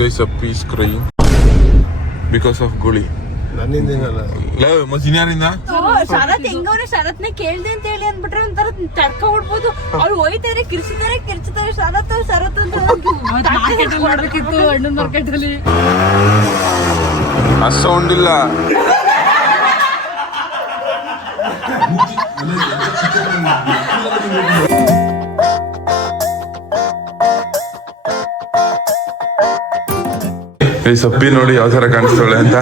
Guys ಅಪ್ಪಿ is crying because of ಗೋಳಿ. ನನ್ನಿಂದ ಮಸಿನ್ಯಾರಿಂದ ಶರತ್ ಹೆಂಗವ್ರೆ ಶರತ್ನೇ ಕೇಳ್ದೆ ಅಂತ ಹೇಳಿ ಅಂದ್ಬಿಟ್ರೆ ಒಂಥರ ತಡ್ಕ ಹೊಡ್ಬೋದು. ಅವ್ರು ಹೋಯ್ತಾರೆ ಕಿರ್ಚಿತಾರೆ ಶರತ್ ಅಂತ ಮಾಡ್ಬೇಕಿತ್ತು ಹಣ್ಣಿನ ಮಾರ್ಕೆಟ್ ಅಲ್ಲಿ. ಆ ಸೌಂಡ್ ಇಲ್ಲ. ಈ ಸಪ್ಪಿ ನೋಡಿ ಯಾವ ತರ ಕಾಣಿಸ್ತಾಳೆ ಅಂತ.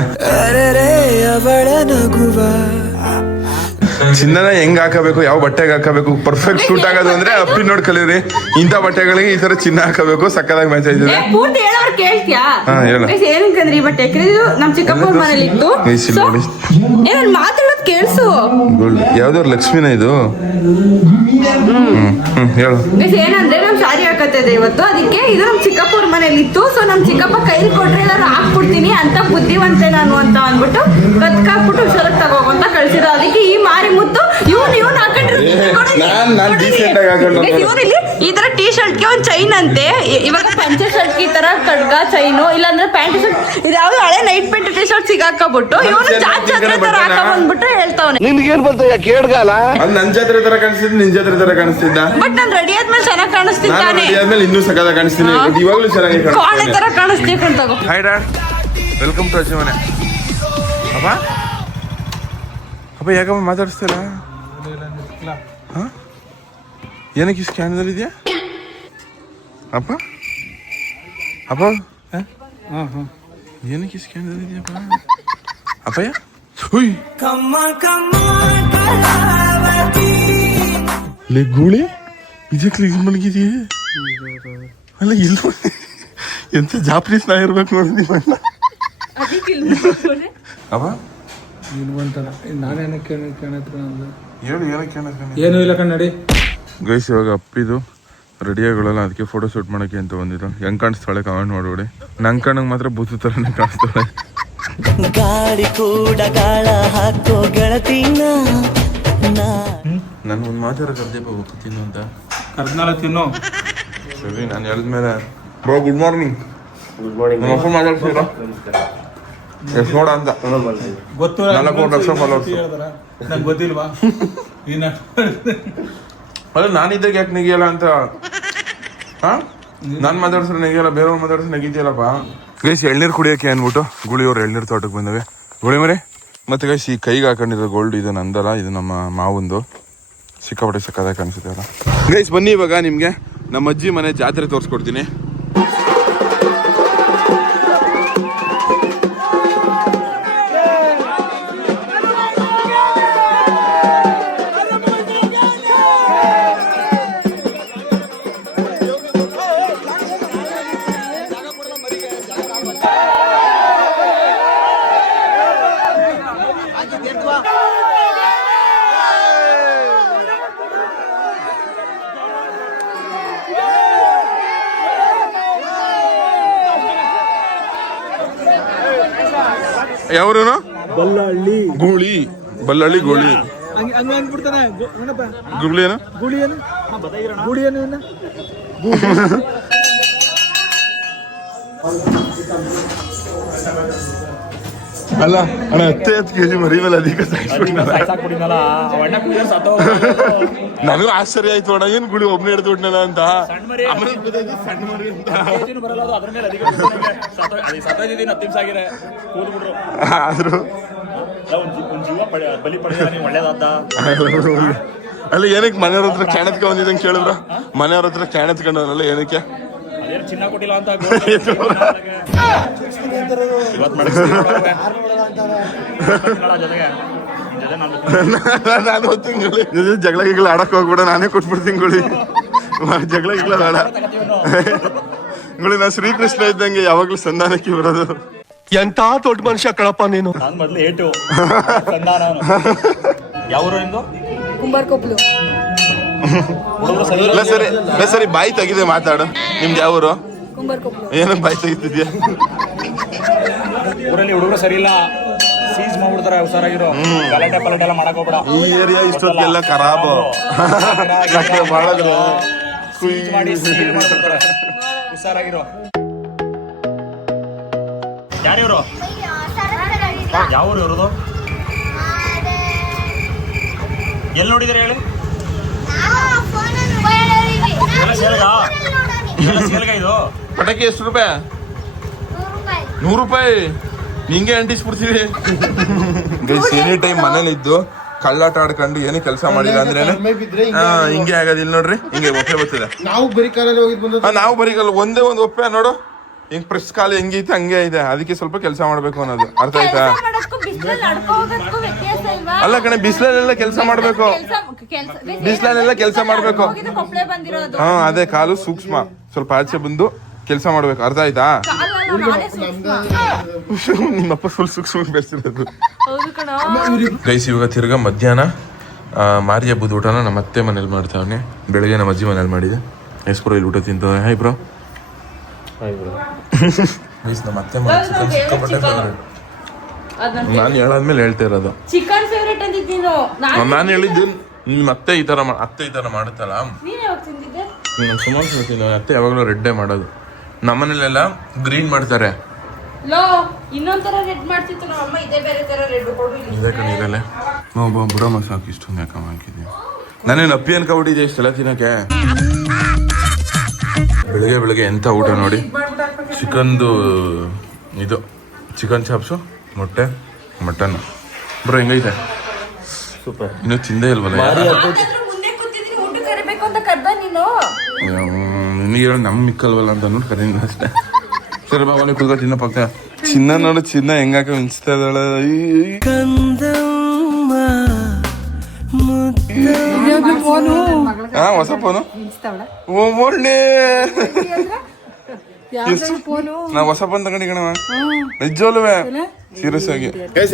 ಚಿನ್ನನ ಹೆಂಗ್ ಹಾಕಬೇಕು, ಯಾವ ಬಟ್ಟೆಗೆ ಹಾಕಬೇಕು, ಪರ್ಫೆಕ್ಟ್ ಸೂಟ್ ಆಗೋದು ಅಂದ್ರೆ ಅಪ್ಪಿ ನೋಡಿ ಕಲೀರಿ. ಇಂಥ ಬಟ್ಟೆಗಳಿಗೆ ಈ ತರ ಚಿನ್ನ ಹಾಕಬೇಕು, ಸಕ್ಕದಾಗಿ ಮ್ಯಾಚ್ ಆಯ್ತದೆ. ಪೂರ್ತಿ ಹೇಳೋರು ಕೇಳ್ತೀಯಾ? ಹೇಳು. ಏನಕ್ಕಂದ್ರೆ ಈ ಬಟ್ಟೆ ಯಾಕಂದ್ರೆ ನಮ್ ಚಿಕ್ಕಪ್ಪ ಮನೇಲಿ ಇತ್ತು. ಏನ್ ಮಾತಾಡೋದ್ ಕೇಳ್ಸು. ಯಾವ್ದಾದ್ರು ಲಕ್ಷ್ಮಿನ ಇದು? ಹೇಳು. ಏನಂದ್ರೆ ನಮ್ ಸಾರಿ ಹಾಕತ್ತಿದೆ ಇವತ್ತು, ಅದಕ್ಕೆ ಇದು ನಮ್ ಚಿಕ್ಕಪ್ಪ ಮನೇಲಿ ಇತ್ತು. ಸೊ ನಮ್ ಚಿಕ್ಕಪ್ಪ ಕೈಲಿ ಕೊಟ್ರೆ ಏನಾದ್ರು ಹಾಕ್ಬಿಡ್ತೀನಿ ಅಂತ ಬುದ್ಧಿವಂತೆ ನಾನು ಅಂತ ಅಂದ್ಬಿಟ್ಟು ಕತ್ಕಾಕ್ಬಿಟ್ಟು ಹುಷಾರಾಗಿ ತಗೋಂತ ಕಳ್ಸಿರೋ. ಅದಕ್ಕೆ ಈ ಮಾರಿ ಮುತ್ತು ಇವನ್ ಹಾಕೊಂಡ್ರೆ ಇವನಿಲ್ಲಿ ಈ ತರ ಟೀ ಶರ್ಟ್ ಗೆ ಒಂದ್ ಚೈನ್ ಅಂತೆ. ಇವಾಗ ಪಂಚೆ ಶರ್ಟ್ ಈ ತರ ಕಡ್ಗ ಚೈನು, ಇಲ್ಲಾಂದ್ರೆ ಪ್ಯಾಂಟ್ ಶರ್ಟ್ ಇದು ಯಾವ್ದು ಹಳೆ ನೈಟ್ ಪ್ಯಾಂಟ್ ಟೀ ಶರ್ಟ್ ಸಿಗಾಕಬಿಟ್ಟು ಇವನು ಜಾತ್ರೆ ತರ ಹಾಕೊಂಡ್ಬಿಟ್ಟು ಹೇಳ್ತಾವನೆ. ನಿನ್ಗೇನ್ ಬಂತ ಕೇಳ್ಗಾಲ? ನನ್ ಜಾತ್ರೆ ತರ ಕಾಣಿಸ್ತಿದ್ದ, ನಿನ್ ಜಾತ್ರೆ ತರ ಕಾಣಿಸ್ತಿದ್ದ. ಬಟ್ ನಾನ್ ರೆಡಿ ಆದ್ಮೇಲೆ ಚೆನ್ನಾಗಿ ಕಾಣಿಸ್ತಿದ್ದಾನೆ. ಆದ್ಮೇಲೆ ಇನ್ನೂ ಸಕದ ಕಾಣಿಸ್ತೀನಿ, ಇವಾಗ್ಲೂ ಚೆನ್ನಾಗಿ ಕಾಣೆ ತರ ಕಾಣಿಸ್ತೀವಿ ತಗೋ. ಹಾಯ್ ಡಾಡ್, ವೆಲ್ಕಮ್ ಟು ಅಜ್ಜಿ ಮನೆ. ಅಪ್ಪ ಅಪ್ಪ ಯಾಕಮ್ಮ ಮಾತಾಡಿಸ್ತಿಲ್ಲ? ಏನಕ್ಕೆ ಸ್ಕ್ಯಾನದಲ್ಲಿ ಇದೆಯಾ ಅಪ್ಪ? ಅಪ್ಪ ಏನಕ್ಕೆ ಸ್ಕ್ಯಾನದಲ್ಲಿ ಇದೆಯಪ್ಪ ಅಪ್ಪಯ್ಯ? ಲೇ ಗೂಳಿ ಇದಕ್ಕೆ ಇದು ಮಲಗಿದೆಯೇ? ಅಲ್ಲ ಇಲ್ಲ ಎಂತ ಜಾಪನೀಸ್ ನಾ ಇರ್ಬೇಕು ನೋಡಿ ಬಣ್ಣ. ಅಪ್ಪ ಏನು ಇಲ್ಲ ಕಣ್ಣಡಿ. ಗೈಸ್ ಇವಾಗ ಅಪ್ಪಿದು ರೆಡಿಯಾಗಳಲ್ಲ, ಅದಕ್ಕೆ ಫೋಟೋ ಶೂಟ್ ಮಾಡೋಕ್ಕೆ ಅಂತ ಬಂದಿದ್ದು. ಹೆಂಗ್ ಕಾಣಿಸ್ತಾಳೆ ಕಮೆಂಟ್ ಮಾಡ್ಬಿಡಿ. ನಂಗೆ ಕಣ್ಣಂಗೆ ಮಾತ್ರ ಬೂತು ಥರನೇ ಕಾಣಿಸ್ತಾಳೆ. ಗಾಡಿ ಕೂಡ ಗಾಳ ಹಾಕೋ ಗೆಳತಿನ ನಾನು ಒಂದು ಮಾತಾಡ ಕರ್ದೆಪ್ಪ ಹೋಗ್ತೀನಿ ಅಂತ. ಕರ್ದ್ನಾಲ ತಿನ್ನು. ಸರಿ ನಾನು ಹೇಳಿದ್ಮೇಲೆ bro good morning. Good morning. ನಮ್ಮ ಅಪ್ಪ ಮಾತಾಡ್ಸಿದ್ರ ಎಷ್ಟು ನೋಡ ಅಂತ ಗೊತ್ತು. 4 ಲಕ್ಷ ಫಾಲೋವರ್ಸ್. ನಂಗೆ ಗೊತ್ತಿಲ್ವಾ? ಅಲ್ಲ ನಾನಿದ್ದಾಗ ಯಾಕೆ ನೆಗಿಯಲ್ಲ ಅಂತ. ನಾನು ಮಾತಾಡ್ಸ್ರೆ ನೆಗಿಯಲ್ಲ, ಬೇರೆಯವ್ರು ಮಾತಾಡ್ಸ್ರೆ ನೆಗಿತಿಯಲ್ಲಪ್ಪ. ಗೈಸ್ ಎಳ್ನೀರು ಕುಡಿಯೋಕೆ ಅಂದ್ಬಿಟ್ಟು ಗುಳಿಯವ್ರು ಎಳ್ನೀರು ತೋಟಕ್ಕೆ ಬಂದವೆ. ಗುಳಿ ಮರಿ ಮತ್ತೆ ಗೈಸ್ ಈ ಕೈಗೆ ಹಾಕೊಂಡಿರೋ ಗೋಲ್ಡ್ ಇದು ನಂದಲ್ಲ, ಇದು ನಮ್ಮ ಮಾವಂದು. ಸಿಕ್ಕಾಪಟ್ಟೆ ಸಕ್ಕದಾಗಿ ಕಾಣಿಸುತ್ತೆ ಅಲ್ಲ ಗೈಸ್. ಬನ್ನಿ ಇವಾಗ ನಿಮಗೆ ನಮ್ಮ ಅಜ್ಜಿ ಮನೆ ಜಾತ್ರೆ ತೋರಿಸ್ಕೊಡ್ತೀನಿ. ಯಾವ್ರೇನು? ಬಲ್ಲಹಳ್ಳಿ ಗೂಳಿ. ಬಲ್ಲಹಳ್ಳಿ ಗೋಳಿ. ಗುಬ್ಳಿ ಏನು? ಅಲ್ಲ ಅಣ್ಣ 10 kg ಮರಿ ಮೇಲೆ ಅಧಿಕ ನನಗೂ ಆಶ್ಚರ್ಯ ಆಯ್ತು ಅಣ್ಣ, ಏನ್ ಗುಳಿ ಒಬ್ನೇ ಹಿಡ್ದುಬಿಟ್ನಲ್ಲ ಅಂತ. ಆದ್ರೂ ಅಲ್ಲ ಏನಕ್ಕೆ ಮನೆಯವ್ರ ಹತ್ರ ಕ್ಯಾಣತ್ಕ ಬಂದಿದ್ದಂಗೆ ಕೇಳಿದ್ರ? ಮನೆಯವ್ರ ಹತ್ರ ಕ್ಯಾಣತ್ಕೊಂಡವನಲ್ಲ ಏನಕ್ಕೆ? ಚಿನ್ನ ಕೊಟ್ಟಿಲ್ಲ ಅಂತ ನಾನು ತಿಂಗಳು ಜಗಳ ಗಿಗಳ ಆಡಕ್ ಹೋಗ್ಬಿಡ, ನಾನೇ ಕೊಟ್ಬಿಡ್ತೀನಿ ಗುಳಿ. ಜಗಳ ಗಿಗಳ ಆಡ ಗುಳಿ. ನಾ ಶ್ರೀಕೃಷ್ಣ ಇದ್ದಂಗೆ ಯಾವಾಗ್ಲೂ ಸಂಧಾನಕ್ಕೆ ಬರೋದು. ಎಂತ ದೊಡ್ಡ ಮನುಷ್ಯ ಕಣಪ್ಪ ನೀನು. ನಾನು ಮೊದ್ಲು ಏಟು ಯಾವ ನಿಮ್ದು? ಕುಂಬಾರಕೊಪ್ಲು. ಸರಿ ಬಾಯಿ ತೆಗಿದೆ ಮಾತಾಡು. ನಿಮ್ದು ಯಾವೂರು? ಕುಂಬಾರಕೊಪ್ಲು. ಏನಕ್ಕೆ ಬಾಯಿ ತೆಗಿತಿದ್ಯಾ? ಊರಲ್ಲಿ ಹುಡುಗರು ಸರಿ ಇಲ್ಲ, ಸೀಸ್ ಮಾಡ್ಬಿಡ್ತಾರೆ. ಹುಷಾರಾಗಿರೋ, ಗಲಾಟೆ ಪಲಾಟೆ ಎಲ್ಲ ಮಾಡಕ್ ಹೋಗ್ಬೇಡ. ಈ ಏರಿಯಾ ಇಷ್ಟೊತ್ತಿಗೆಲ್ಲ ಖರಾಬು ಮಾಡಿದ್ರೆ ಮಾಡಿ ಹುಷಾರಾಗಿರೋ. ಯಾರಿವರು? ಯಾವ ಊರು ಇವ್ರದು? ಎಲ್ಲಿ ನೋಡಿದಾರೆ ಹೇಳಿ? ಎಲ್ಲ ಸೇಲ್ಗಾ? ಎಲ್ಲ ಸೇಲ್ಗಾ ಇದು? ಪಟಾಕಿ ಎಷ್ಟು ರೂಪಾಯಿ? 100 ರೂಪಾಯಿ. ನಿಂಗೆ ಅಂಟಿಸ್ಬಿಡ್ತೀವಿ. ಎನಿ ಟೈಮ್ ಮನೇಲಿ ಇದ್ದು ಕಳ್ಳಾಟ ಆಡ್ಕೊಂಡು ಏನು ಕೆಲಸ ಮಾಡಿಲ್ಲ ಅಂದ್ರೆ ಹಿಂಗೆ ಆಗೋದಿಲ್ಲ ನೋಡ್ರಿ. ಹಿಂಗೆ ಒಪ್ಪೆ ಬರ್ತದೆ. ನಾವು ಬರೀ ಕಾಲಲ್ಲಿ ಹೋಗಿದ್ ಬಂದದ್ದು. ನಾವು ಬರೀಗಲ್ಲ, ಒಂದೇ ಒಂದು ಒಪ್ಪೆ ನೋಡು ಹಿಂಗ್ ಪ್ರೆಸ್ ಕಾಲು ಹೆಂಗೈತೆ ಹಂಗೆ ಇದೆ. ಅದಕ್ಕೆ ಸ್ವಲ್ಪ ಕೆಲಸ ಮಾಡ್ಬೇಕು ಅನ್ನೋದು ಅರ್ಥ ಆಯ್ತಾ? ಅಲ್ಲ ಕಣೆ, ಬಿಸಿಲಲ್ಲೆಲ್ಲ ಕೆಲಸ ಮಾಡ್ಬೇಕು. ಬಿಸಿಲಲ್ಲೆಲ್ಲ ಕೆಲಸ ಮಾಡ್ಬೇಕು. ಹಾ ಅದೇ, ಕಾಲು ಸೂಕ್ಷ್ಮ, ಸ್ವಲ್ಪ ಆಚೆ ಬಂದು ಕೆಲಸ ಮಾಡ್ಬೇಕು. ಅರ್ಥ ಆಯ್ತಾ? ನಿಮ್ಮಪ್ಪ ಫುಲ್ ಸೂಕ್ಷ್ಮ ಬೆಳೆಸಿರೋದು. ಗೈಸ್ ಇವಾಗ ತಿರ್ಗಾ ಮಧ್ಯಾಹ್ನ ಮಾರಿ ಹಬ್ಬದ ಊಟನ ನಮ್ಮ ಅತ್ತೆ ಮನೇಲಿ ಮಾಡ್ತಾವನೆ. ಬೆಳಗ್ಗೆ ನಮ್ಮ ಅಜ್ಜಿ ಮನೇಲಿ ಮಾಡಿದೆ. ಎಸ್ ಬ್ರೋ ಇಲ್ಲಿ ಊಟ ತಿಂತವೆ. Hi bro. ಗೈಸ್ ನಮ್ಮ ಅತ್ತೆ ಮನೆ ಚಿಕನ್ ಸಿಕ್ಕಾಪಟ್ಟೆ ಫೇವ್ರೇಟ್. ನಾನು ಹೇಳಾದ್ಮೇಲೆ ಹೇಳ್ತಾ ಇರೋದು ಚಿಕನ್ ಫೇವ್ರೇಟ್ ಅಂದಿದ್ದೀನೋ ನಾನು ಹೇಳಿದ್ದು. ನಿಮ್ಮ ಅತ್ತೆ ಈ ತರ ಮಾಡುತ್ತಲ್ಲ, ನಾನು ಸುಮಾರು ಹೇಳ್ತೀನಿ. ಅತ್ತೆ ಯಾವಾಗಲೂ ರೆಡ್ಡೇ ಮಾಡೋದು. ನಮ್ಮನೇಲೆಲ್ಲ ಗ್ರೀನ್ ಮಾಡ್ತಾರೆ. ಲೋ ಇನ್ನೊಂಥರ ರೆಡ್ ಮಾಡ್ತಿತ್ತು ನಮ್ಮ ಅಮ್ಮ. ಇದೇ ಬೇರೆ ತರ ರೆಡ್ ಕೊಡು. ಇದೇ ಕಣ ಇರಲ್ಲ. ಬುಡಮ್ಮ ಸಾಕು, ಇಷ್ಟೊಂದು ಯಾಕಮ್ಮ ಹಾಕಿದ್ದೆ. ನಾನೇನು ಅಪ್ಪಿ ಅನ್ಕೊಬಿಟ್ಟಿದ್ದೆ ಇಷ್ಟೆಲ್ಲ ತಿನ್ನಕ್ಕೆ. ಬೆಳಗ್ಗೆ ಎಂತ ಊಟ ನೋಡಿ. ಚಿಕನ್ದು ಇದು ಚಿಕನ್ ಚಾಪ್ಸು, ಮೊಟ್ಟೆ, ಮಟನ್. ಬ್ರೋ ಹೆಂಗೈತೆ? ಸೂಪರ್. ಇನ್ನೂ ತಿಂದೇ ಇಲ್ವಲ್ಲ? ಮುಂದೆ ಕೂತಿದ್ದೀನಿ ಊಟ ಕರಿಬೇಕು ಅಂತ ಕರ್ದ ನೀನು. ನಿನಗೆ ನಮ್ ಮಿಕ್ಕಲ್ವಲ್ಲ ಅಂತ ನೋಡಿ ಕರೀನಿ ಅಷ್ಟೇ. ಸರಿ ಬಾಬಾ ನೀವು ಕುತ್ಕೊ ತಿನ್ನ ಪಕ್ಕ. ಚಿನ್ನ ನೋಡು, ಚಿನ್ನ ಹೆಂಗಾಕ ಮಿಂಚ್ತಾ ಇದ್ದಾಳೆ. ಹಾ ಹೊಸ ಫೋನು. ಒಳ್ಳೆ ನಾ ಹೊಸ ಫೋನ್ ತಗೊಂಡಿ ಕಣವ, ನಿಜವಲ್ವೇ ಸೀರಿಯಸ್ ಆಗಿ.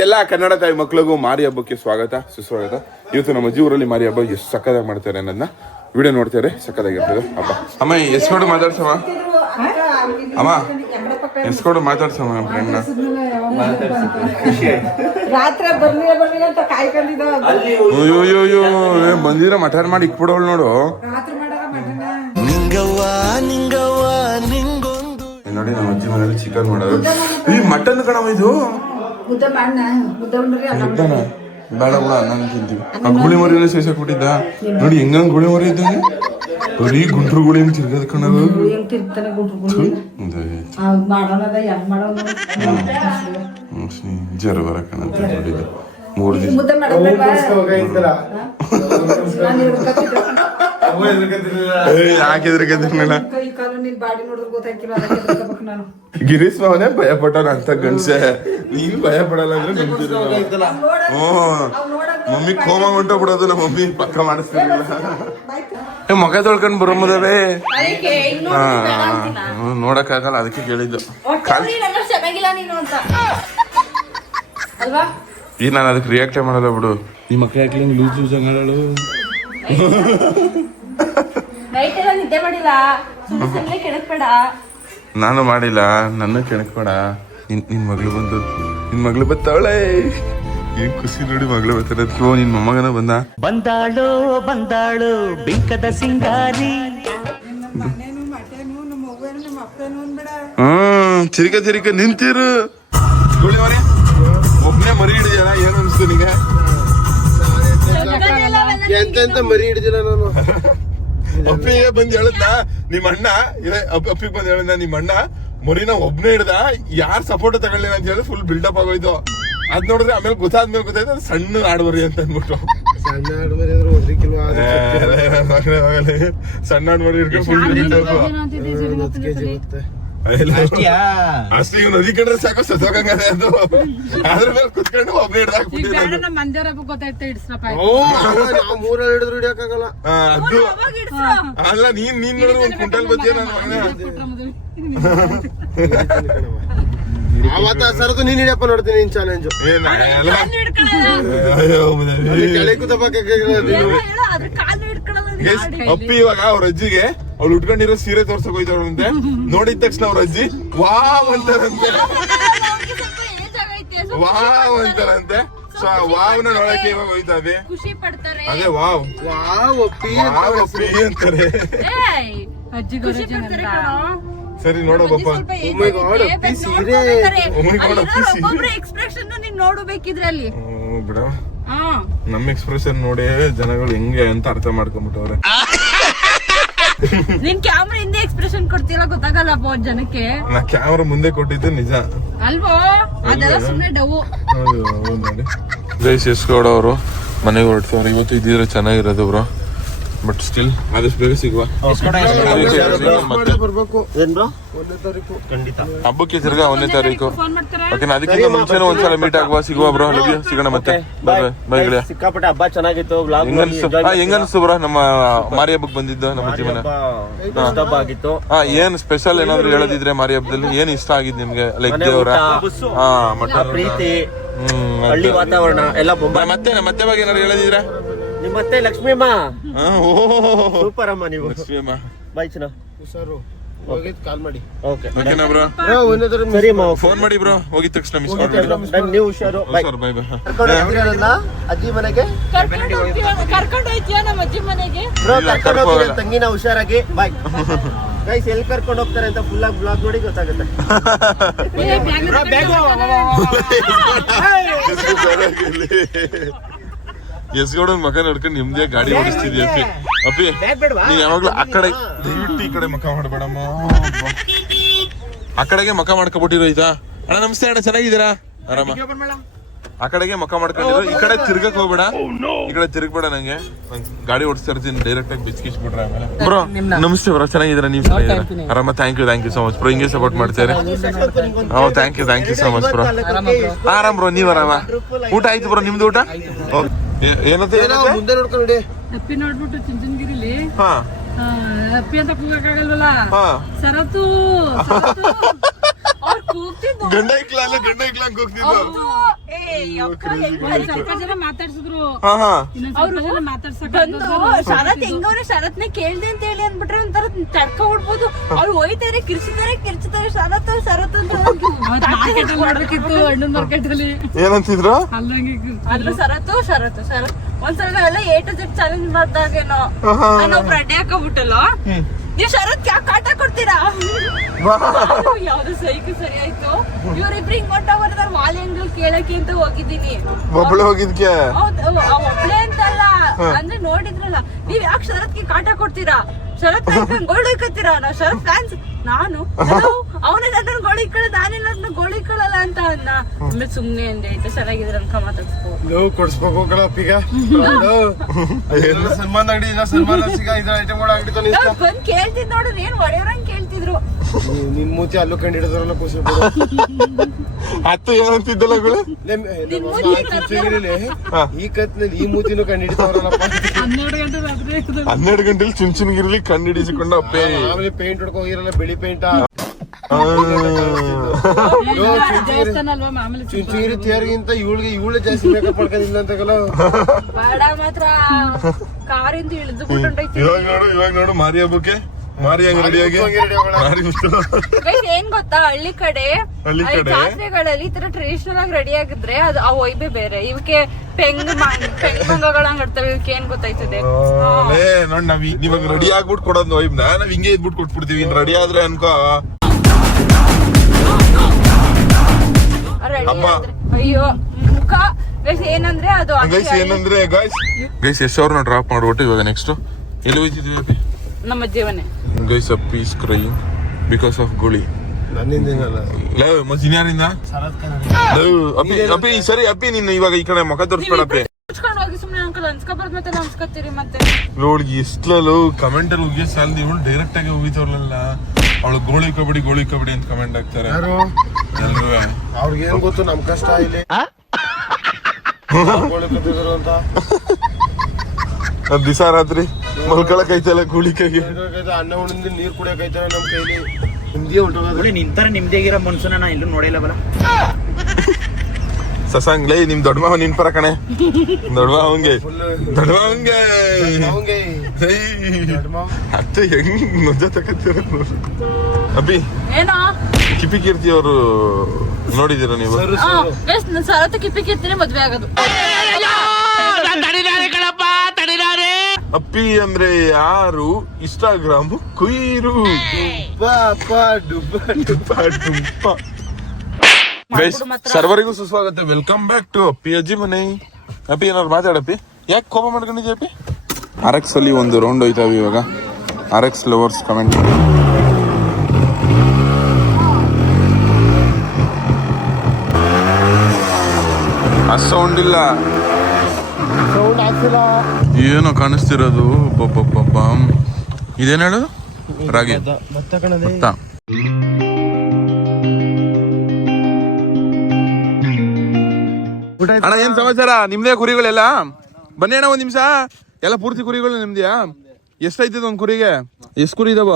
ಎಲ್ಲ ಕನ್ನಡ ತಾಯಿ ಮಕ್ಳಿಗೂ ಮಾರಿ ಹಬ್ಬಕ್ಕೆ ಸ್ವಾಗತ ಸುಸ್ವಾಗತ. ಇವತ್ತು ನಮ್ಮ ಅಜ್ಜಿ ಊರಲ್ಲಿ ಮಾರಿ ಹಬ್ಬ ಎಷ್ಟು ಸಕ್ಕದಾಗಿ ಮಾಡ್ತಾರೆ ಅನ್ನೋದನ್ನ ವಿಡಿಯೋ ನೋಡ್ತಾರೆ. ಸಕ್ಕದಾಗಿರ್ತದೆ ಹಬ್ಬ. ಅಮ್ಮ ಎಸ್ಕೊಡು ಮಾತಾಡ್ಸಮ್ಮ. ಅಮ್ಮ ಎಸ್ಕೊಡು ಮಾತಾಡ್ಸಮ್ಮ ನಮ್ಮ ಫ್ರೆಂಡ್ನ. ಅಯ್ಯೋ ಬಂದಿರ ಮಟನ್ ಮಾಡಿ ಇಕ್ಬಿಡೋಳು ನೋಡು. ನೋಡಿ ನಮ್ಮ ಅಜ್ಜಿ ಮನೇಲಿ ಚಿಕನ್ ಮಾಡೋದು. ಈ ಮಟನ್ ಕಣವ ಇದು. ಮುದ್ದನ ಬೇಡ ಬಿಡ, ನಾನು ತಿಂತೀವಿ. ಆ ಗುಳಿ ಮರಿಯಲ್ಲೇ ಸೇರ್ಸಾಕ್ಬಿಟ್ಟಿದ್ದ ನೋಡಿ. ಹೆಂಗಂಗ್ ಗುಳಿ ಮರಿ ಇದ್ದಂಗೆ ಬರೀ ಗುಂಟ್ರು ಗುಳಿ ಹೆಂಗ್ ತಿರ್ಗದ ಕಣದು. ಜರ ಬರ ಕಣಂತ ನೋಡಿದ್ದು 3 ದಿನ. ಯಾಕೆದ್ರಲ್ಲ ಗಿರೀಶ್ ಮಾವನೇ ಭಯ ಪಟ್ಟಣ ಅಂತ ಗಂಡ್ಸೆ. ನೀನ್ ಭಯ ಪಡಲ್ಲ ಅಂದ್ರೆ ನಂಬ್ತಿರ. ಮಮ್ಮಿ ಕೋಮ ಹೊಂಟೋಗ್ಬಿಡೋದು. ನಮ್ಮ ಮಮ್ಮಿ ಪಕ್ಕ ಮಾಡಿಸ್ತಿರ್ಲಿಲ್ಲ. ಮಗ ತೊಳ್ಕೊಂಡ್ ಬರೋದವೇ ನೋಡಕ್ ಆಗಲ್ಲ, ಅದಕ್ಕೆ ಕೇಳಿದ್ದು. ಈಗ ನಾನು ಅದಕ್ಕೆ ರಿಯಾಕ್ಟೇ ಮಾಡಲ್ಲ ಬಿಡು. ಈ ಮಕ್ಕ ಯಾಕೆ ಲೂಸ್ ಲೂಸ್ ಹಂಗಾಳು. ನಾನು ಮಾಡಿಲ್ಲ, ನನ್ನ ಕೆಣಕ್ಬೇಡ. ನಿನ್ ಮಗಳು ಬತ್ತಾವಳೆ. ಏನ್ ಖುಷಿ ನೋಡಿ, ಮಗಳು ಬರ್ತಾರೆ. ನಿನ್ ಮೊಮ್ಮಗನ ಬಂದಾಳು ಬಿಂಕದ ಸಿಂಗಾರಿ. ತಿರ್ಗ ನಿಂತಿರು. ಒಬ್ನೇ ಮರಿ ಹಿಡಿದಲ್ಲ, ಏನ್ ಅನ್ಸ್ತು ನಿಂಗೆ? ಎಂತೆಂತ ಮರಿ ಹಿಡಿದಿಲ್ಲ ನಾನು. ಅಪ್ಪಿಗೆ ಬಂದ್ ಹೇಳದ್ನ ನಿಮ್ಮ ಅಣ್ಣ. ಅಪ್ಪಿಗೆ ಬಂದ್ ಹೇಳದ್ನ ನಿಮ್ಮ ಅಣ್ಣ ಮರಿನ ಒಬ್ನೇ ಹಿಡ್ದ, ಯಾರ್ ಸಪೋರ್ಟ್ ತಗೊಳ್ಳಿಲ್ಲ ಅಂತ ಹೇಳಿ ಫುಲ್ ಬಿಲ್ಡಪ್ ಆಗೋಯ್ತು. ಅದ್ ನೋಡಿದ್ರೆ ಆಮೇಲೆ ಗೊತ್ತಾಯ್ತು ಅದು ಸಣ್ಣ ಆಡ್ಬರಿ ಅಂತ ಅಂದ್ಬಿಟ್ಟು. ಸಣ್ಣ ಆಡ್ಬರಿ ಅಂದ್ರೆ ಓದ್ಲಿಕ್ಕಿಲ್ವ? ಸಣ್ಣ ಆಡ್ಬರಿ ಹಿಡ್ಕೊಂಡು ಫುಲ್ ಬಿಲ್ಡಪ್. ಅಷ್ಟು ಇವ್ ನದಿ ಕಂಡ್ರೆ ಸಾಕು ಸತ್ತೋಗಂಗದೆ ಅದು. ಅದ್ರ ಮೇಲೆ ಕುತ್ಕೊಂಡು ಒಬ್ಬ ಹಿಡ್ದಾಕ್ಬಿಟ್ಟಿದ್ರು. ನಾವು 3 ಹಿಡಿದ್ರು ಹಿಡಿಯಕ್ಕಾಗಲ್ಲ. ಅದು ಅಲ್ಲ, ನೀನ್ ನೋಡಿದ್ರೆ ಒಂದ್ ಕ್ವಿಂಟಲ್ ಬತ್ತೀಯ. ಅವತ್ತ ಸರದು ನೀನ್ ಹಿಡಿಯಪ್ಪ ನೋಡ್ತೀನಿ ನಿನ್ ಚಾಲೆಂಜ್. ಅಪ್ಪಿ ಇವಾಗ ಅವ್ರ ಅಜ್ಜಿಗೆ ಅವ್ಳು ಉಟ್ಕೊಂಡಿರೋ ಸೀರೆ ತೋರ್ಸಕ್ ಹೋಯ್ತವ್ರಂತೆ. ನೋಡಿದ ತಕ್ಷಣ ಅವ್ರ ಅಜ್ಜಿ ವಾವ್ ಅಂತಾರಂತೆ. ವಾವ್ ಅಂತಾರಂತೆ. ವಾವ್ನ ನೋಡಕ್ಕೆ ಇವಾಗ ಹೋಯ್ತಾವೆ. ಅದೇ ವಾವ್ ವಾವ್ ಅಪ್ಪಿ ಅಂತಾರೆ. ಸರಿ ನೋಡೋ ಬಪ್ಪ. ಒಬ್ಬೊಬ್ರ ಎಕ್ಸ್ಪ್ರೆಷನ್ ನೀನ್ ನೋಡ್ಬೇಕಿದ್ರೆ ಅಲ್ಲಿ ಬಿಡ ನಮ್ಮ ಎಕ್ಸ್ಪ್ರೆಷನ್ ನೋಡಿ ಜನಗಳು ಹೆಂಗೆ ಅಂತ ಅರ್ಥ ಮಾಡ್ಕೊಂಡ್ಬಿಟ್ಟವ್ರೆ. ನೀನ್ ಕ್ಯಾಮ್ರಾ ಹಿಂದೆ ಎಕ್ಸ್ಪ್ರೆಷನ್ ಕೊಡ್ತಿಲ್ಲ ಗೊತ್ತಾಗಲ್ಲ ಜನಕ್ಕೆ. ನಾ ಕ್ಯಾಮ್ರಾ ಮುಂದೆ ಕೊಟ್ಟಿದ್ದು ನಿಜ ಅಲ್ವಾ, ಅದೆಲ್ಲ ಸುಮ್ನೆ ಡವು. ನೋಡಿ ಗೈಸ್ ಎಸ್ಗೌಡ ಅವರು ಮನೆಗೆ ಹೊರಡ್ತವ್ರೆ. ಇವತ್ತು ಇದ್ದಿದ್ರೆ ಚೆನ್ನಾಗಿರೋದು ಬ್ರೋ, ಬಟ್ ಸ್ಟಿಲ್ ಆದಷ್ಟು ಬೇಗ ಸಿಗುವ. ಬರ್ಬೇಕು ಏನ್ ಬ್ರೋ 1ನೇ ತಾರೀಕು ಖಂಡಿತ ಹಬ್ಬಕ್ಕೆ ತಿರ್ಗಾ 1ನೇ ತಾರೀಕು. ಫೋನ್ ಮಾಡ್ತಾರೆ. ಓಕೆ, ಅದಕ್ಕಿಂತ ಮುಂಚೆನೂ ಒಂದ್ಸಲ ಮೀಟ್ ಆಗುವ, ಸಿಗುವ ಬ್ರೋ. ಸಿಗೋಣ ಮತ್ತೆ. ಬಾಯ್ ಗೆಳೆಯ. ಸಿಕ್ಕಾಪಟ್ಟೆ ಹಬ್ಬ ಚೆನ್ನಾಗಿತ್ತು. ಹೆಂಗನ್ಸ್ತು ಬ್ರೋ ನಮ್ಮ ಮಾರಿ ಹಬ್ಬಕ್ಕೆ ಬಂದಿದ್ದು ನಮ್ಮ ಜೀವನ? ಹಬ್ಬ ಆಗಿತ್ತು. ಏನ್ ಸ್ಪೆಷಲ್ ಏನಾದ್ರು ಹೇಳದಿದ್ರೆ ಮಾರಿ ಹಬ್ಬದಲ್ಲಿ ಏನ್ ಇಷ್ಟ ಆಗಿದ್ ನಿಮ್ಗೆ? ಲೈಕ್ ದೇವರ ಪ್ರೀತಿ, ಹಳ್ಳಿ ವಾತಾವರಣ ಎಲ್ಲ ಮತ್ತೆ ಬಗ್ಗೆ ಏನಾದ್ರು ಹೇಳದಿದ್ರೆ? ನಿಮ್ಮತ್ತೆ ಲಕ್ಷ್ಮೀಮ್ಮ ಸೂಪರ್ ಅಮ್ಮ ನೀವು. ಲಕ್ಷ್ಮೀಮ್ಮ ಬಾಯ್ ಚಿನ್ನ. ಹುಷಾರು, ಹೋಗಿದ್ ಕಾಲ್ ಮಾಡಿ. ಓಕೆ ಓಕೆನಾ ಬ್ರೋ? ಸರಿ ಅಮ್ಮ, ಫೋನ್ ಮಾಡಿ ಬ್ರೋ, ಹೋಗಿದ ತಕ್ಷಣ ಮಿಸ್ ಮಾಡಿ. ನೀವು ಹುಷಾರು. ಬಾಯ್ ಬಾಯ್ ಬಾಯ್. ಕರ್ಕೊಂಡು ಹೋಗ್ತೀರಲ್ಲ ಅಜ್ಜಿ ಮನೆಗೆ? ಕರ್ಕೊಂಡು ಹೋಯ್ತೀಯ ನಮ್ಮ ಅಜ್ಜಿ ಮನೆಗೆ? ಬ್ರೋ ಕರ್ಕೊಂಡು ಹೋಗ್ತೀರ ತಂಗಿನ ಹುಷಾರಾಗಿ. Bye guys. ಎಲ್ಲಿ ಕರ್ಕೊಂಡು ಹೋಗ್ತಾರೆ ಅಂತ ಫುಲ್ ಆಗಿ ಬ್ಲಾಗ್ ನೋಡಿ ಗೊತ್ತಾಗುತ್ತೆ. ಎಸ್ಗೌಡನ್ ಮಗ ನೋಡ್ಕೊಂಡು ನಿಮ್ದೇ ಗಾಡಿ ಓಡಿಸ್ತಿದ್ಯ ಅಪ್ಪಿ. ಅಪ್ಪಿ ನೀನ್ ಯಾವಾಗ್ಲೂ ಆ ಕಡೆ ದಯವಿಟ್ಟು ಈ ಕಡೆ ಮಕ ಮಾಡಬೇಡಮ್ಮ. ಆ ಕಡೆಗೆ ಮಕ ಮಾಡ್ಕೊಬಿಟ್ಟಿರೋ ಆಯ್ತಾ? ಅಣ್ಣ ನಮಸ್ತೆ ಅಣ್ಣ, ಚೆನ್ನಾಗಿದ್ದೀರಾ? ಆರಾಮ? ಆ ಕಡೆಗೆ ಮಕ ಮಾಡ್ಕೊಂಡಿರೋ, ಈ ಕಡೆ ತಿರ್ಗಕ್ ಹೋಗ್ಬೇಡ, ಈ ಕಡೆ ತಿರ್ಗ್ಬೇಡ. ನಂಗೆ ಗಾಡಿ ಓಡಿಸ್ತಾ ಇರ್ತೀನಿ, ಡೈರೆಕ್ಟ್ ಆಗಿ ಬಿಚ್ಕಿಸ್ಬಿಟ್ರೆ ಆಮೇಲೆ. ಬ್ರೋ ನಮಸ್ತೆ ಬ್ರೋ, ಚೆನ್ನಾಗಿದ್ದೀರಾ? ನೀವು ಚೆನ್ನಾಗಿದ್ದೀರಾ? ಆರಾಮ? Thank you so much bro, ಹಿಂಗೆ ಸಪೋರ್ಟ್ ಮಾಡ್ತಾರೆ. Thank you so much bro. ಆರಾಮ್ ಬ್ರೋ, ನೀವ್ ಆರಾಮ? ಊಟ ಆಯ್ತು ಬ್ರೋ, ನಿಮ್ದು ಊಟ? ಏನಂತ ಮುಂದೆ ನೋಡ್ಕೊಂಡು ಅಪ್ಪಿ ನೋಡ್ಬಿಟ್ಟು ಚುಂಚನಗಿರಿಲಿ ಹಾ ಅಪ್ಪಿ ಅಂತ ಕೂಗಕ್ಕಾಗಲ್ವಲ್ಲ, ಸರತು ಅವ್ರು ಕೂಗ್ತಿದ್ದು. ಗಂಡ ಇಕ್ಲ ಅಂತ ಹೋಗ್ತಿದ್ದು. ಸ್ವಲ್ಪ ಜನ ಮಾತಾಡ್ಸಿದ್ರು, ಶರತ್ ಹೆಂಗವ್ರೆ ಶರತ್ನೆ ಕೇಳ್ದೆ ಅಂತ ಹೇಳಿ ಅಂದ್ಬಿಟ್ರೆ ಒಂಥರ ತಡ್ಕ ಹೊಡ್ಬೋದು. ಅವ್ರು ಹೋಯ್ತಾರೆ, ಕಿರ್ಚಿತಾರೆ ಶರತ್ ಅಂತ ಮಾಡ್ಬೇಕಿತ್ತು ಹಣ್ಣು ಮಾರ್ಕೆಟ್ ಅಲ್ಲಿ. ಏನಂತಿದ್ರು? ಅದ್ರ ಶರತ್ ಒಂದ್ಸಲ ನಾವೆಲ್ಲ A to Z ಚಾಲೆಂಜ್ ಮಾಡ್ದಾಗೇನೋ ನಾನೊಬ್ರು ಅಡ್ಡೆ ಹಾಕೋಬಿಟ್ಟಲ್ಲ, ನೀವ್ ಶರತ್ ಯಾಕೆ ಕಾಟ ಕೊಡ್ತೀರಾ? ಯಾವ್ದು ಸೈಕು ಸರಿ ಆಯ್ತು. ಇವ್ರಿಬ್ರು ಹಿಂಗ್ ಹೊಂಟೋಗ್ಬರ್ತಾರ ವಾಲ್ ಅಂಗಲ್ ಕೇಳಕ್ಕೆ ಅಂತ ಹೋಗಿದ್ದೀನಿ. ಒಬ್ಳೆ ಹೋಗಿದ್ಕೆ? ಒಬ್ಳೆ ಅಂತಲ್ಲ, ಅಂದ್ರೆ ನೋಡಿದ್ರಲ್ಲ, ನೀವ್ ಯಾಕೆ ಶರತ್ಗೆ ಕಾಟ ಕೊಡ್ತೀರಾ? ಶರತ್ ಗೋಳು ಇಕ್ಕತ್ತೀರಾ? ನಾವ್ ಶರತ್ ಫ್ಯಾನ್ಸ್. ನಾನು ಅವನೇ ನನ್ನ ಗೋಳು ಇಕ್ಕಳ, ನಾನೇ ನನ್ನ ಗೋಳು ಇಕ್ಕಳಲ್ಲ ಅಂತ ಅನ್ನ. ಆಮೇಲೆ ಸುಮ್ನೆ ಅಂದೆ ಆಯ್ತಾ, ಚೆನ್ನಾಗಿದ್ರ ಅಂತ ಮಾತಾಡ್ಸ್ಕೋ. ಲವ್ ಕೊಡ್ಸ್ಬೇಕು ಕಣಪ್ಪೀಗ. ಸನ್ಮಾನ ಅಂಗಡಿ ಸನ್ಮಾನ ಸಿಗ ಇದ್ರ ಐಟಮ್ ಬಂದ್ ಕೇಳ್ತಿದ್ ನೋಡ್ರಿ, ಏನ್ ಒಡೆಯವ್ರಂಗ್ ಕೇಳ್ತಿದ್ರು. ನಿನ್ ಮೂತಿ ಅಲ್ಲೂ ಕಂಡು ಹಿಡಿದ್ರಲ್ಲ ಖುಷಿ. ಅತ್ತ ಏನಂತಿದ್ದಲ್ಲ ಈ ಕತ್ನಲ್ಲಿ ಈ ಮೂತಿನೂ ಕಂಡು ಹಿಡಿತಾವ್ರಲ್ಲಪ್ಪ. 12 ಗಂಟೆಲಿ ಚುಂಚನಗಿರಿಲಿ ಕಣ್ಣು ಹಿಡಿಸಿಕೊಂಡ ಅಪ್ಪೆ. ಆಮೇಲೆ ಪೇಂಟ್ ಹೊಡ್ಕೊ ಹೋಗಿರಲ್ಲ, ಬಿಳಿ ಪೇಂಟ್. ಚುಂಚನಗಿರಿ ತೇರ್ಗಿಂತ ಇವಳು ಜಾಸ್ತಿ ಮೇಕಪ್ ಮಾಡ್ಕೊಂಡಿಲ್ಲ ಅಂತಗಲ್ಲ. ಬೇಡ ಮಾತ್ರ ಕಾರಿಂದ ಇಳಿದು ಇವಾಗ ನೋಡು ಮಾರಿ ಹಬ್ಬಕ್ಕೆ ಮಾರಿ ಹಂಗ ರೆಡಿಯಾಗಿ ಏನ್ ಗೊತ್ತಾ, ಹಳ್ಳಿ ಕಡೆ ಜಾತ್ರೆಗಳಲ್ಲಿ ಈ ತರ ಟ್ರೆಡಿಷನಲ್ ಆಗಿ ರೆಡಿ ಆಗಿದ್ರೆ ಅದು ಆ ವೈಬೆ ಬೇರೆ. ಇವಕ್ಕೆ ಪೆಂಗ್ ಮಂಗಗಳಂಗ್ ಇರ್ತವೆ, ಇವಕ್ಕೆ ಏನ್ ಗೊತ್ತಾಯ್ತದೆ? ನೋಡ್ ನಾವ್ ಇವಾಗ ರೆಡಿ ಆಗ್ಬಿಟ್ಟು ಕೊಡೋದು ವೈಬ್ನ ನಾವ್ ಹಿಂಗೆ ಇದ್ಬಿಟ್ಟು ಕೊಟ್ಬಿಡ್ತೀವಿ. ರೆಡಿ ಆದ್ರೆ ಅನ್ಕೋ ಅಯ್ಯೋ ಮುಖ ಏನಂದ್ರೆ ಅದು ಏನಂದ್ರೆ ಗೈಸ್ ಅವ್ರನ್ನ ಡ್ರಾಪ್ ಮಾಡ್ಬಿಟ್ಟು ಇವಾಗ ನೆಕ್ಸ್ಟ್ ಎಲ್ಲಿ ಹೋಯ್ತಿದ್ವಿ? ನಮ್ಮ ಜೀವನ ಗೈಸ್ ಅಪ್ಪಿ ಇಸ್ ಕ್ರೈಯಿಂಗ್ ಬಿಕಾಸ್ ಆಫ್ ಗೋಳಿ. ಇನ್ಯಾರಿಂದ? ಅಪ್ಪಿ ಸರಿ ಅಪ್ಪಿ, ನಿನ್ನ ಇವಾಗ ಈ ಕಡೆ ಮುಖ ತೋರಿಸ್ಬೇಡಪ್ಪಿ. ಹೋಗಿ ಸುಮ್ನೆ ಅಂಕಲ್ ಅನ್ಸ್ಕೊಬಾರ್ದು, ಮತ್ತೆ ಅನ್ಸ್ಕೊತೀರಿ ಮತ್ತೆ. ನೋಡ್ಗಿ ಎಷ್ಟಲ್ಲೂ ಕಮೆಂಟ್ ಅಲ್ಲಿ ಹೋಗಿ ಸಾಲದ ಇವಳು ಡೈರೆಕ್ಟ್ ಆಗಿ ಹೋಗಿತವ್ರಲ್ಲ, ಅವಳು ಗೋಳಿ ಕಬಡ್ಡಿ ಅಂತ ಕಮೆಂಟ್ ಹಾಕ್ತಾರೆ ಎಲ್ರೂ. ಅವ್ರಿಗೆ ಏನ್ ಗೊತ್ತು ನಮ್ ಕಷ್ಟ ಇಲ್ಲಿ ಅಂತ. ದಿವಸ ರಾತ್ರಿ ಮಲ್ಕೊಳಕ್ ಐತಲ್ಲ ಕೂಳಿಕಾಗಿ, ಅನ್ನ ಉಣಿಂದ ನೀರ್ ಕುಡಿಯಕ್ ಐತಲ್ಲ ನಮ್ ಕೈಲಿ. ಹಿಂದಿ ಹೊಂಟೋಗೋದ್ರೆ ನಿಂತರ ನಿಮ್ದೇಗಿರೋ ಮನ್ಸನ್ನ ನಾ ಎಲ್ಲೂ ನೋಡಿಲ್ಲ ಬಲ. ಸಸಾಂಗ್ ಲೈ ನಿಮ್ ದೊಡ್ಡ ಮಾವ ನಿನ್ ಪರ ಕಣೆ. ದೊಡ್ಡ ಅವಂಗೆ ಅತ್ತ ಹೆಂಗ್ ನುಜ್ಜ ತಕತ್ತೀರ ಅಬ್ಬಿ. ಏನೋ ಕಿಪಿ ಕೀರ್ತಿ ಅವರು ನೋಡಿದೀರ ನೀವು? ಸರತ್ ಕಿಪ್ಪಿ ಕೀರ್ತಿನೇ ಮದ್ವೆ ಆಗೋದು. ಅಪ್ಪಿ ಅಂದ್ರೆ ಯಾರು, ಇನ್ಸ್ಟಾಗ್ರಾಮ್ ಕುಯ್ರು. ಸರ್ವರಿಗೂ ಸುಸ್ವಾಗತ. ವೆಲ್ಕಮ್ ಬ್ಯಾಕ್ ಟು ಅಪ್ಪಿ ಅಜ್ಜಿ ಮನೆ. ಅಪ್ಪಿ ಏನಾದ್ರು ಮಾತಾಡಪ್ಪಿ, ಯಾಕೆ ಕೋಪ ಮಾಡ್ಕೊಂಡಿದ್ಯ ಅಪ್ಪಿ? RX ಅಲ್ಲಿ ಒಂದು ರೌಂಡ್ ಹೋಯ್ತಾವೆ ಇವಾಗ. RX ಲವರ್ಸ್ ಕಮೆಂಟ್ ಮಾಡಿ. ಆ ಸೌಂಡ್ ಇಲ್ಲ, ಏನೋ ಕಾಣಿಸ್ತಿರೋದು. ಇದೇನು ಹೇಳೋದು? ರಾಗಿ ಭತ್ತ. ಅಣ್ಣ ಏನ್ ಸಮಾಚಾರ? ನಿಮ್ದೇ ಕುರಿಗಳೆಲ್ಲ? ಬನ್ನಿ ಅಣ್ಣ ಒಂದ್ ನಿಮಿಷ. ಎಲ್ಲ ಪೂರ್ತಿ ಕುರಿಗಳು ನಿಮ್ದ್ಯಾ? ಎಷ್ಟೈತದ ಒಂದ್ ಕುರಿಗೆ? ಎಷ್ಟ್ ಕುರಿ ಇದಾವ?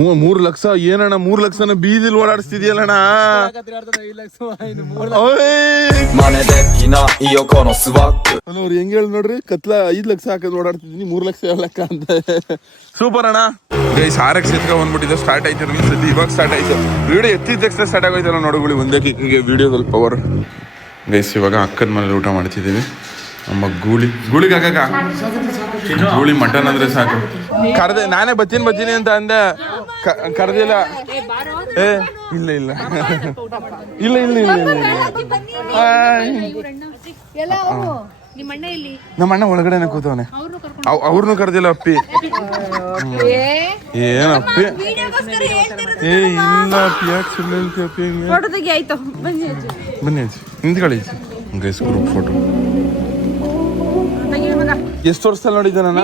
3 ಲಕ್ಷ. ಏನಣ್ಣ 3 ಲಕ್ಷನ ಬೀದಿಲ್ ಓಡಾಡಿಸ್ತಿದ್ಯಲ್ಲಣ್ಣ? ಅವ್ರು ಹೆಂಗ್ ಹೇಳಿ ನೋಡ್ರಿ, ಕತ್ಲ 5 ಲಕ್ಷ ಹಾಕದ್ ಓಡಾಡ್ತಿದೀನಿ, 3 ಲಕ್ಷ ಲೆಕ್ಕ ಅಂತ. ಸೂಪರ್ ಅಣ್ಣ. ಗೈಸ್ RX ಎತ್ಕ ಬಂದ್ಬಿಟ್ಟಿದೆ. ಸ್ಟಾರ್ಟ್ ಆಯ್ತು ಸದ್ಯ, ಇವಾಗ ಸ್ಟಾರ್ಟ್ ಆಯ್ತು. ವಿಡಿಯೋ ಎತ್ತಿದ ತಕ್ಷಣ ಸ್ಟಾರ್ಟ್ ಆಗೋಯ್ತಲ್ಲ ನೋಡ್ಕೊಳ್ಳಿ, ಒಂದೇ ಕಿಕ್ಕಿಗೆ ವಿಡಿಯೋದಲ್ಲಿ ಪವರ್. ಗೈಸ್ ಇವಾಗ ಅಕ್ಕನ ಮನೇಲಿ ಊಟ ಮಾಡ್ತಿದ್ದೀವಿ. ನಮ್ಮ ಗೂಳಿಗೆ ಹಾಕಕ್ಕ ಗೂಳಿ ಮಟನ್ ಅಂದ್ರೆ ಸಾಕು. ಕರ್ದೆ, ನಾನೇ ಬರ್ತೀನಿ ಅಂತ ಅಂದೆ, ಕರ್ದಿಲ್ಲ. ಏ ಇಲ್ಲ ಇಲ್ಲ ಇಲ್ಲ ಇಲ್ಲ ಇಲ್ಲ ಇಲ್ಲ. ನಮ್ಮ ಅಣ್ಣ ಒಳಗಡೆನೆ ಕೂತವನೆ, ಅವ್ರನ್ನೂ ಕರ್ದಿಲ್ಲ ಅಪ್ಪಿ. ಏನಪ್ಪಿ? ಏ ಇಲ್ಲ ಅಪ್ಪಿ, ಯಾಕೆ ಸುಳ್ಳು ಹೇಳ್ತಿ ಅಪ್ಪಿ? ಬನ್ನಿ ಅಜ್ಜಿ, ನಿಂತ್ಕೊಳ್ಳಿ. Guys group photo. ಎಷ್ಟು ವರ್ಷದಲ್ಲಿ ನೋಡಿದ್ದೆ ನಾನು?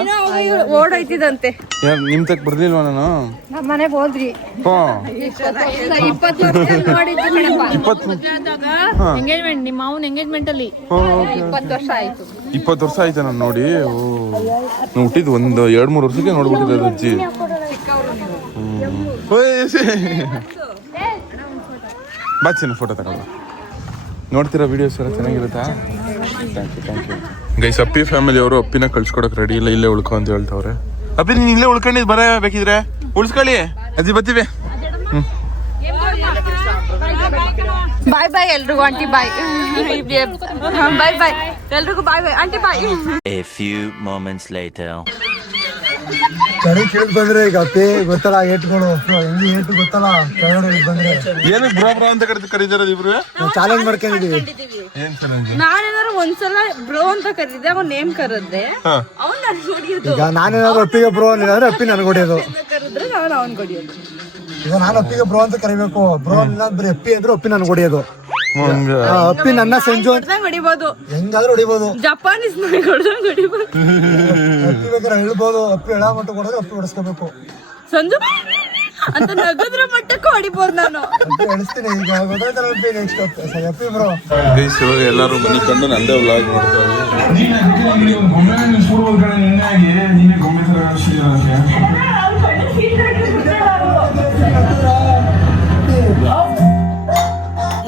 ಓಡೋಯ್ತಿದಂತೆ. ಯಾರು ನಿಮ್ ತಕ್ ಬರ್ಲಿಲ್ವಾ ನಾನು? ನಮ್ಮ ಮನೆಗೆ ಹೋದ್ರಿ. 20 ಎಂಗೇಜ್ಮೆಂಟ್, ನಿಮ್ಮ ಮಾವನ ಎಂಗೇಜ್ಮೆಂಟ್ ಅಲ್ಲಿ 20 ವರ್ಷ ಆಯ್ತು. 20 ವರ್ಷ ಆಯ್ತಾ ನಾನು ನೋಡಿ? ನಾನು ಹುಟ್ಟಿದ್ ಒಂದು 2-3 ವರ್ಷಕ್ಕೆ ನೋಡ್ಬಿಟ್ಟಿದ್ದೆ ಅಜ್ಜಿ. ಬಾ ಚಿನ್ನ ಫೋಟೋ ತಗೊಳ್ಳ. ನೋಡ್ತೀರಾ ವಿಡಿಯೋಸ್ ಎಲ್ಲ ಚೆನ್ನಾಗಿರುತ್ತಾ? Thank you. ಗೈಸ್ ಅಪ್ಪಿ ಫ್ಯಾಮಿಲಿ ಅವರು ಅಪ್ಪಿನ ಕಳ್ಸ್ಕೊಡಕ್ ರೆಡಿ ಇಲ್ಲ, ಇಲ್ಲೇ ಉಳ್ಕೊ ಅಂತ ಹೇಳ್ತಾವ್ರೆ. ಅಪ್ಪಿ ನೀನ್ ಇಲ್ಲೇ ಉಳ್ಕೊಂಡಿದ್ ಬರ ಬೇಕಿದ್ರೆ ಉಳ್ಸ್ಕೊಳ್ಳಿ ಅಜ್ಜಿ, ಬರ್ತೀವಿ. ಬಾಯ್ ಬಾಯ್ ಎಲ್ರಿಗೂ. ಆಂಟಿ ಬಾಯ್. ಬಾಯ್ ಬಾಯ್ ಎಲ್ರಿಗೂ. Bye bye aunty bye. A few moments later. ಚಳಿ ಕೇಳಿ ಬಂದ್ರೆ ಈಗ ಅಪ್ಪಿ ಗೊತ್ತಲ್ಲ, ಏಟ್ಗಳು ಹೆಂಗಿ ಏಟು ಗೊತ್ತಲ್ಲ. ಕೆಳಗಡೆ ಬಂದ್ರೆ ಏನು ಬ್ರೋ ಅಂತ ಕರೀತಾರ ಇಬ್ರು. ಚಾಲೆಂಜ್ ಮಾಡ್ಕೊಂಡಿದೀವಿ. ನಾನೇನಾದ್ರು ಒಂದ್ಸಲ ಬ್ರೋ ಅಂತ ಕರೀದೆ, ಅವ್ನ ನೇಮ್ ಕರೆದ್ರೆ ಅವ್ನ್ ನನ್ ಹೊಡಿಯೋದು. ಈಗ ನಾನೇನಾದ್ರು ಅಪ್ಪಿಗೆ ಬ್ರೋ ಅಂದ್ರೆ ಅಪ್ಪಿ ನನ್ಗೆ ಹೊಡಿಯೋದು. ಕರೆದ್ರೆ ನಾನು ಅವ್ನ್ ಹೊಡಿಯೋದು. ಈಗ ನಾನು ಅಪ್ಪಿಗೆ ಬ್ರೋ ಅಂತ ಕರಿಬೇಕು. ಬ್ರೋ ಇಲ್ಲ ಬರೀ ಅಪ್ಪಿ ಅಂದ್ರೆ ಅಪ್ಪಿ ನನ್ಗೆ ಹೊಡಿಯೋದು. ಅಪ್ಪಿ ನನ್ನ ಸಂಜು ಹೊಡಿಬೋದು, ಹೆಂಗಾದ್ರೂ ಹೊಡಿಬೋದು. ಜಪಾನೀಸ್ ಹೊಡೆದಂಗ್ ಹೊಡಿಬೋದು. ಅಪ್ಪಿ ಬೇಕಾದ್ರೆ ಹೇಳ್ಬೋದು. ಅಪ್ಪಿ ಎಳ ಮಟ್ಟ ಕೊಡೋದು, ಅಪ್ಪಿ ಹೊಡಿಸ್ಕೋಬೇಕು. ಸಂಜು ಅಂತ ನಗದ್ರ ಮಟ್ಟಕ್ಕೂ ಹೊಡಿಬೋದು ನಾನು. ಅಪ್ಪಿ ಹೊಡಿಸ್ತೀನಿ. ಈಗ ಗೊತ್ತಾಯ್ತಲ್ಲ ಅಪ್ಪಿ ನೆಕ್ಸ್ಟ್ ಅಪ್ಪಿ ಬ್ರೋ. ಗೈಸ್ ಇವಾಗ ಎಲ್ಲರೂ ಮನೆ ಕಂಡು ನಂದೇ ವ್ಲಾಗ್ ಮಾಡ್ತಾರೆ.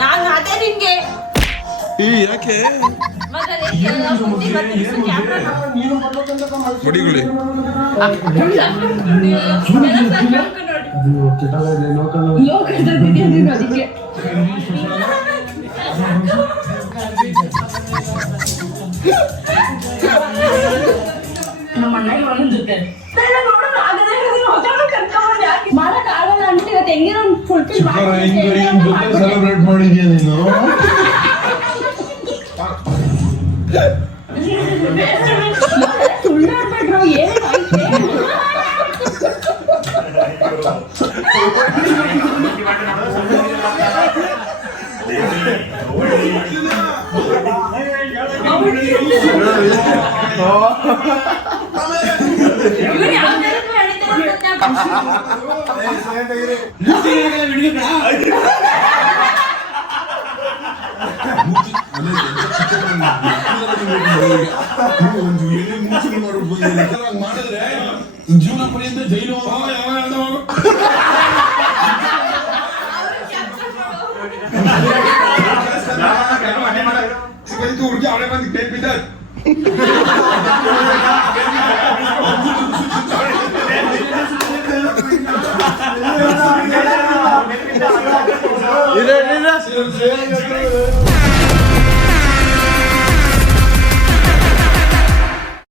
ನಾನು ಅದೇ ನಿಂಗೆ ಯಾಕೆ ಹೊಡಿಗುಳಿ ಮಾಡಕ್ಕಾಗಲ್ಲ ಅಂತ ಇವತ್ತು ಹೆಂಗಿರೋ ಸೆಲೆಬ್ರೇಟ್ ಮಾಡಿದ್ಯಾ ನೀನು? ಸುಳ್ಳಾಡ್ಬಿಟ್ರು ಏನಾಯ್ತು? ಮಾಡಿದ್ರೆ ಜೀವನ ಪರ್ಯಂತ ಜೈಲು ಹುಡುಗಿ ಅವಳೆ ಬಂದು ಕೇಕ್ ಬಿದ್ದ ಇಲ್ಲ